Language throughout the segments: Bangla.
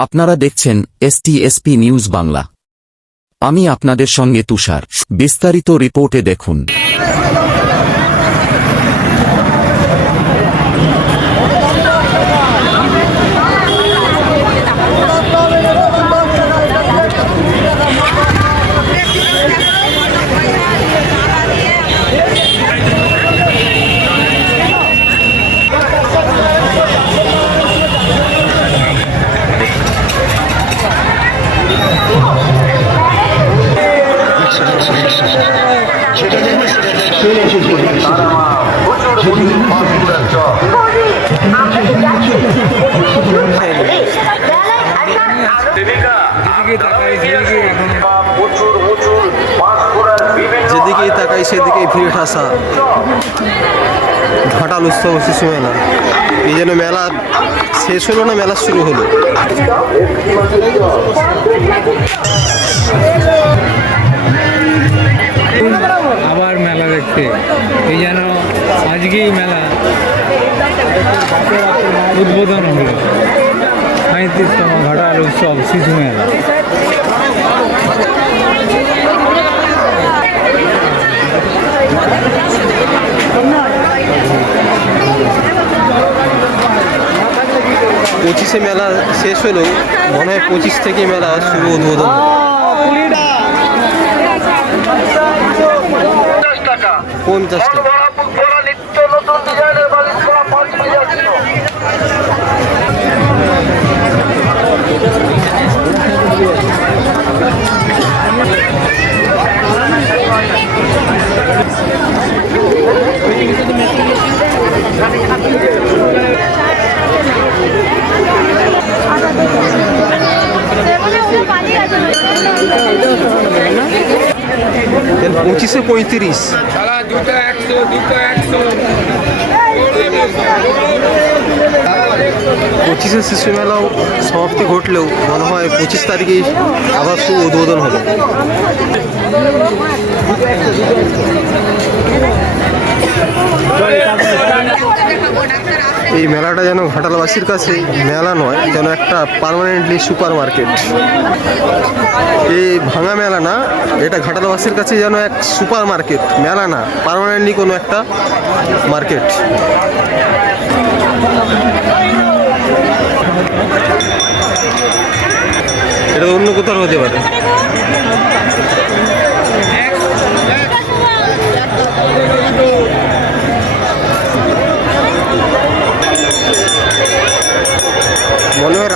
আপনারা দেখছেন এসটিএসপি নিউজ বাংলা আমি আপনাদের সঙ্গে তুষার। বিস্তারিত রিপোর্টে দেখুন। যেদিকেই তাকাই সেদিকেই ভিড় ঠাসা ঘাটাল উৎসব শিশু মেলা এই যেন মেলা শেষ হলো না, মেলা শুরু হলো? আবার মেলা দেখতে। এই যেন আজকেই মেলা। উদ্বোধন হলো সাঁত্রিশতম ঘাটাল উৎসব শিশু মেলা। পঁচিশে মেলা শেষ হলো। মনে হয় পঁচিশ থেকে মেলা শুরু উদ্বোধন। পঞ্চাশ টাকা। পঁচিশে পঁয়ত্রিশ। পঁচিশে শিশু মেলাও সমাপ্তি ঘটলেও মনে হয় পঁচিশ তারিখেই আবার শুভ উদ্বোধন হবে। এই মেলাটা যেন ঘাটালবাসীর কাছে মেলা নয়, যেন একটা পার্মানেন্টলি সুপার মার্কেট এই ভাঙা মেলা না, এটা ঘাটালবাসীর কাছে যেন এক সুপার মার্কেট মেলা না পার্মানেন্টলি কোনো একটা মার্কেট এটা অন্য কোথাও হতে পারে।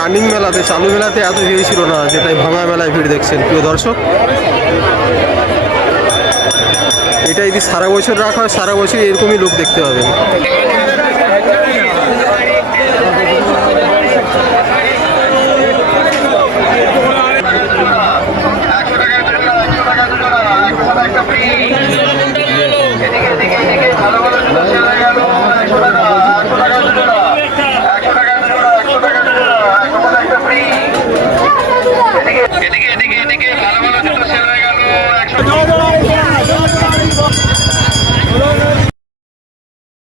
রানিং মেলাতে, চালু মেলাতে এত ভিড় ছিল না, যেটাই ভাঙা মেলায় ভিড় দেখছেন প্রিয় দর্শক। এটা যদি সারা বছর রাখা হয়, সারা বছর এরকমই লোক দেখতে পাবেন। que